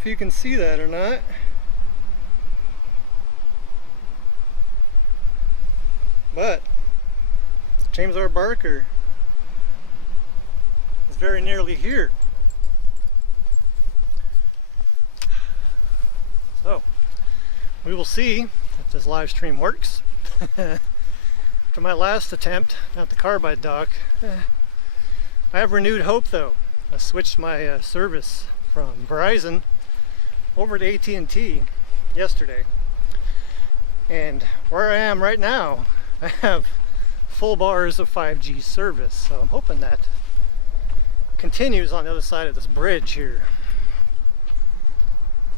if you can see that or not. But James R. Barker is very nearly here. So we will see if this live stream works. After my last attempt at the carbide dock, I have renewed hope though. I switched my service from Verizon over to AT&T yesterday. And where I am right now, I have full bars of 5G service. So I'm hoping that continues on the other side of this bridge here.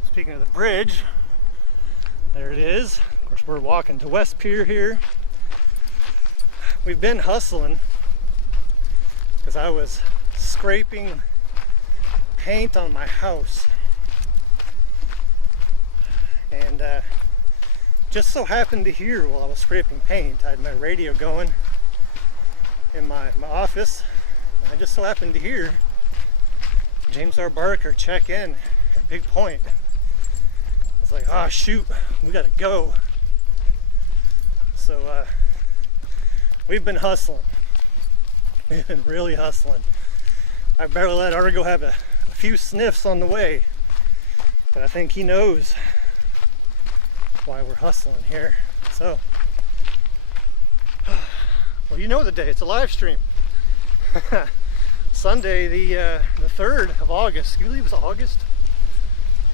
Speaking of the bridge, there it is. Of course, we're walking to West Pier here. We've been hustling because I was scraping paint on my house, and just so happened to hear while I was scraping paint, I had my radio going in my office, and I just so happened to hear James R. Barker check in at Big Point. I was like, oh shoot, we gotta go. So we've been hustling. We've been really hustling. I barely let Argo have a few sniffs on the way, but I think he knows why we're hustling here. So, well, you know the day. It's a live stream. Sunday, the 3rd of August. Can you believe it's August?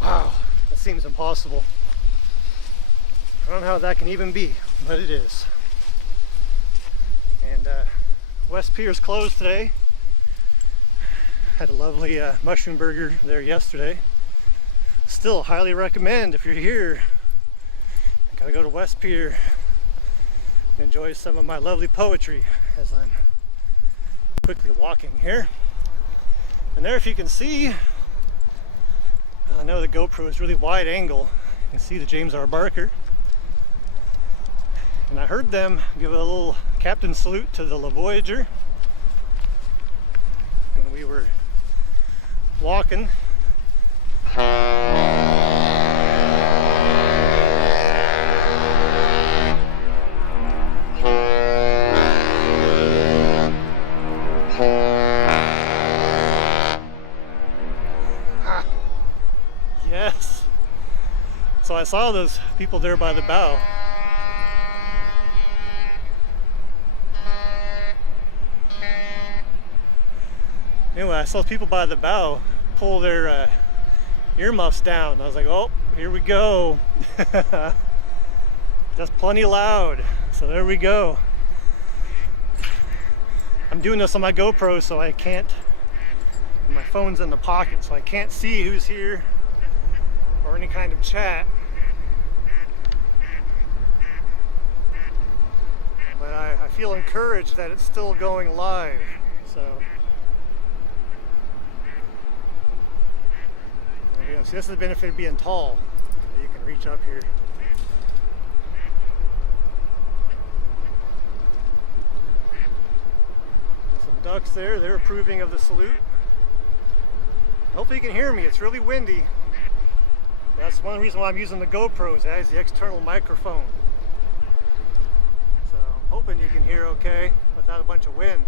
Wow, that seems impossible. I don't know how that can even be, but it is. And West Pier's closed today. Had a lovely mushroom burger there yesterday. Still highly recommend, if you're here, gotta go to West Pier and enjoy some of my lovely poetry as I'm quickly walking here. And there, if you can see, I know the GoPro is really wide angle. You can see the James R. Barker. And I heard them give a little captain salute to the La Voyager. And we were walking. Yes. So I saw those people there by the bow. Anyway, I saw people by the bow pull their earmuffs down. I was like, oh, here we go. That's plenty loud. So there we go. I'm doing this on my GoPro, so I can't, my phone's in the pocket, so I can't see who's here or any kind of chat. But I feel encouraged that it's still going live. So see, this is the benefit of being tall. You can reach up here. There's some ducks there. They're approving of the salute. Hopefully you can hear me. It's really windy. That's one reason why I'm using the GoPro, is it has the external microphone. So I'm hoping you can hear okay without a bunch of wind.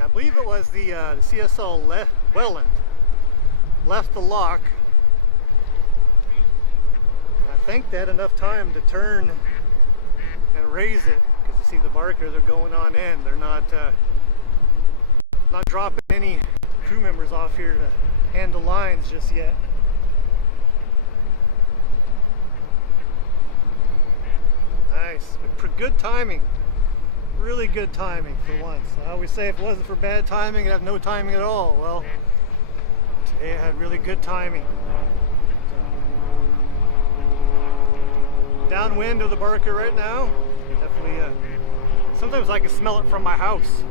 I believe it was the CSL Welland left the lock. And I think they had enough time to turn and raise it, because you see the Barker, they're going on in. They're not dropping any crew members off here to handle lines just yet. Nice, good timing. Really good timing for once. I always say if it wasn't for bad timing, I'd have no timing at all. Well, today I had really good timing. Downwind of the Barker right now. Definitely, sometimes I can smell it from my house.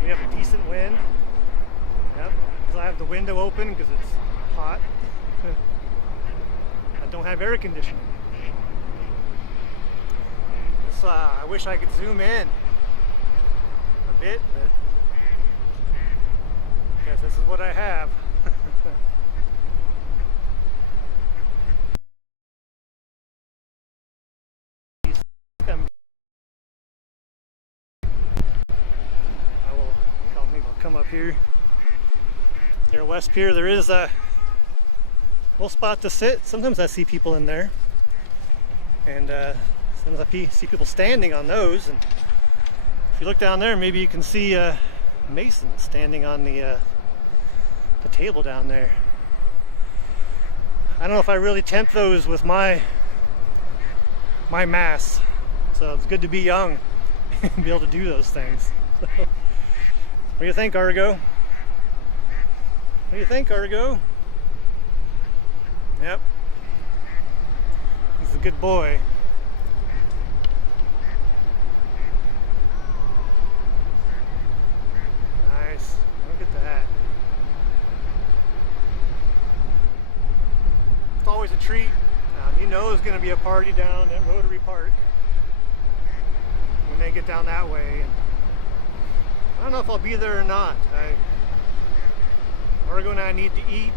We have a decent wind. Yep, because I have the window open because it's hot. I don't have air conditioning. I wish I could zoom in a bit, but because this is what I have. here. Here at West Pier, there is a little spot to sit. Sometimes I see people in there, and sometimes I see people standing on those. And if you look down there, maybe you can see Mason standing on the table down there. I don't know if I really tempt those with my mass, so it's good to be young and be able to do those things. What do you think, Argo? What do you think, Argo? Yep, he's a good boy. Nice, look at that. It's always a treat. You know there's going to be a party down at Rotary Park when they get down that way. And I don't know if I'll be there or not. Argo and I need to eat.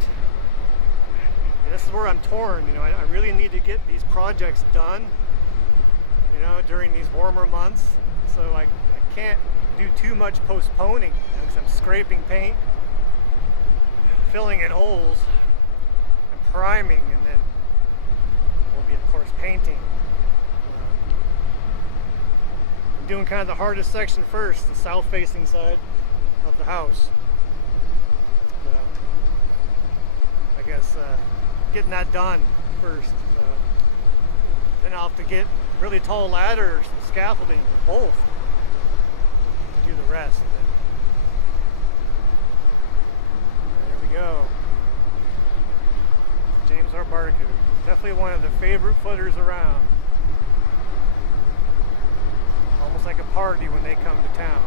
And this is where I'm torn. You know, I really need to get these projects done, you know, during these warmer months. So I can't do too much postponing, because I'm scraping paint, filling in holes, and priming, and then will be, of course, painting. I'm doing kind of the hardest section first, the south-facing side of the house. I guess getting that done first. Then I'll have to get really tall ladders and scaffolding, both, to do the rest of it. There we go. James R Barker. Definitely one of the favorite footers around. Almost like a party when they come to town.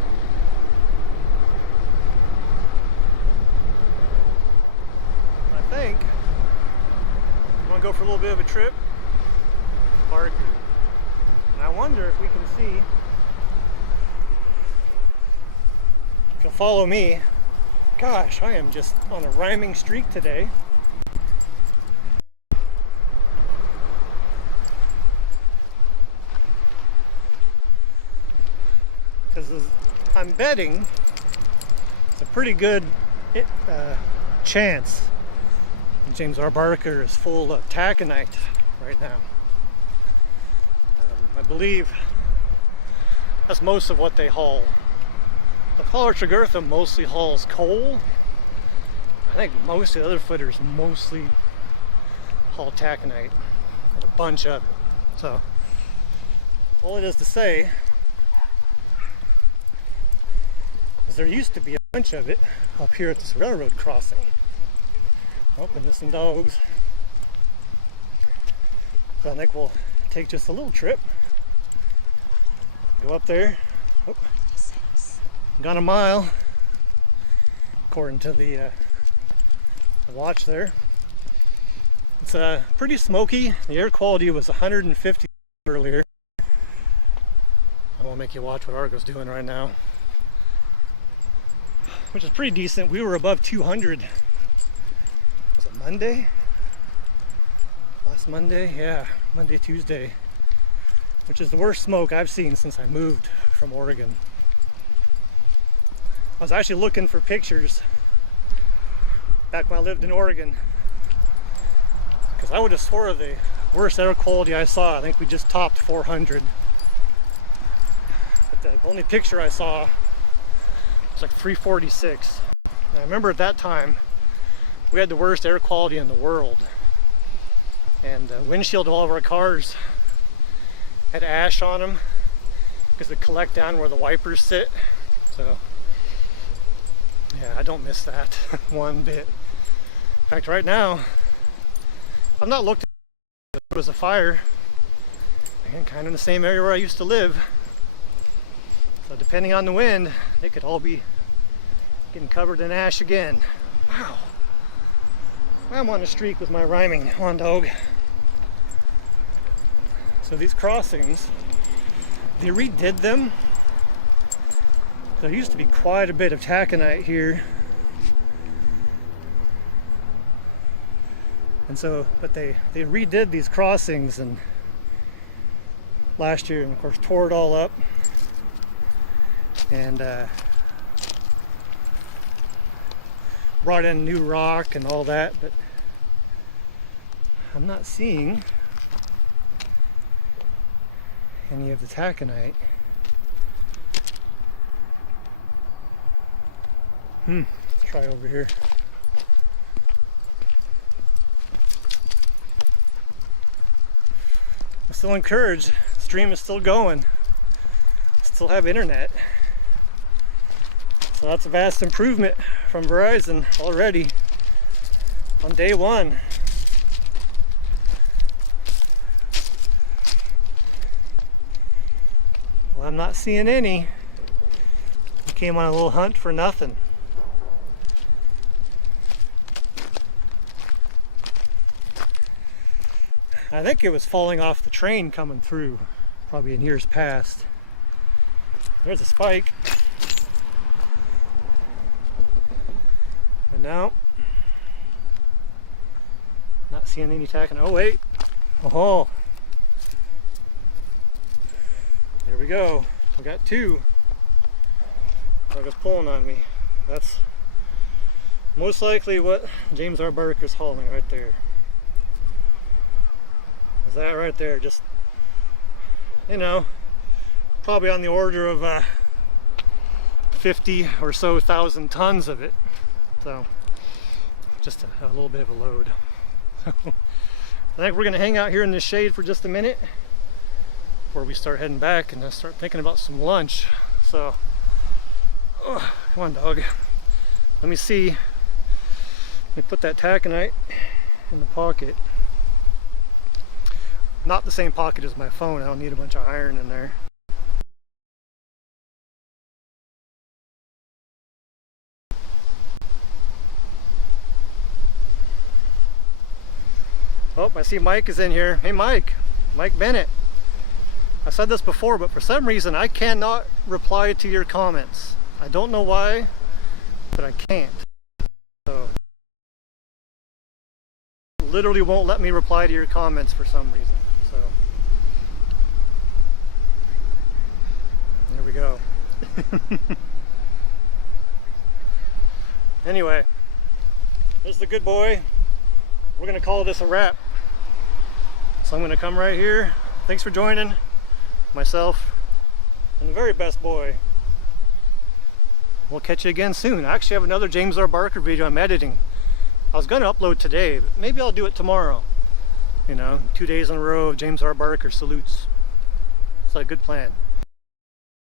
I think I'm going to go for a little bit of a trip. Barker. And I wonder if we can see, if you'll follow me. Gosh, I am just on a rhyming streak today. Because I'm betting it's a pretty good chance James R. Barker is full of taconite right now. I believe that's most of what they haul. The Polar Tregurtha mostly hauls coal. I think most of the other footers mostly haul taconite, and a bunch of it. So all it is to say is there used to be a bunch of it up here at this railroad crossing. Oh, and there's some dogs. So I think we'll take just a little trip. Go up there. Oh, gone a mile, according to the watch there. It's pretty smoky. The air quality was 150 earlier. I won't make you watch what Argo's doing right now, which is pretty decent. We were above 200. Was it Monday? Last Monday? Yeah, Monday, Tuesday. Which is the worst smoke I've seen since I moved from Oregon. I was actually looking for pictures back when I lived in Oregon, because I would have swore the worst air quality I saw, I think we just topped 400. But the only picture I saw was like 346. And I remember at that time we had the worst air quality in the world, and the windshield of all of our cars had ash on them because they collect down where the wipers sit. So yeah, I don't miss that one bit. In fact, right now I've not looked at there was a fire, again, kind of in the same area where I used to live. So depending on the wind, they could all be getting covered in ash again. Wow, I'm on a streak with my rhyming on dog. So these crossings, they redid them. There used to be quite a bit of taconite here. And so, but they redid these crossings and last year, and of course tore it all up. And brought in new rock and all that, but I'm not seeing any of the taconite. Let's try over here. I'm still encouraged. The stream is still going. Still have internet. So that's a vast improvement from Verizon already on day one. Well, I'm not seeing any. We came on a little hunt for nothing. I think it was falling off the train coming through, probably in years past. There's a spike. And now, not seeing any taconite. Oh wait, oh, there we go. I got two. Like it's pulling on me. That's most likely what James R Barker's hauling right there. Is that right there? Just, you know, probably on the order of 50 or so thousand tons of it. So just a little bit of a load. I think we're going to hang out here in the shade for just a minute before we start heading back and start thinking about some lunch. So come on, dog. Let me see. Let me put that taconite in the pocket. Not the same pocket as my phone. I don't need a bunch of iron in there. Oh, I see Mike is in here. Hey Mike, Mike Bennett. I said this before, but for some reason I cannot reply to your comments. I don't know why, but I can't. So, it literally won't let me reply to your comments for some reason. So, there we go. Anyway, there's the good boy. We're gonna call this a wrap. So I'm gonna come right here. Thanks for joining myself and the very best boy. We'll catch you again soon. I actually have another James R Barker video I'm editing. I was gonna upload today, but maybe I'll do it tomorrow. You know, 2 days in a row of James R Barker salutes. It's a good plan.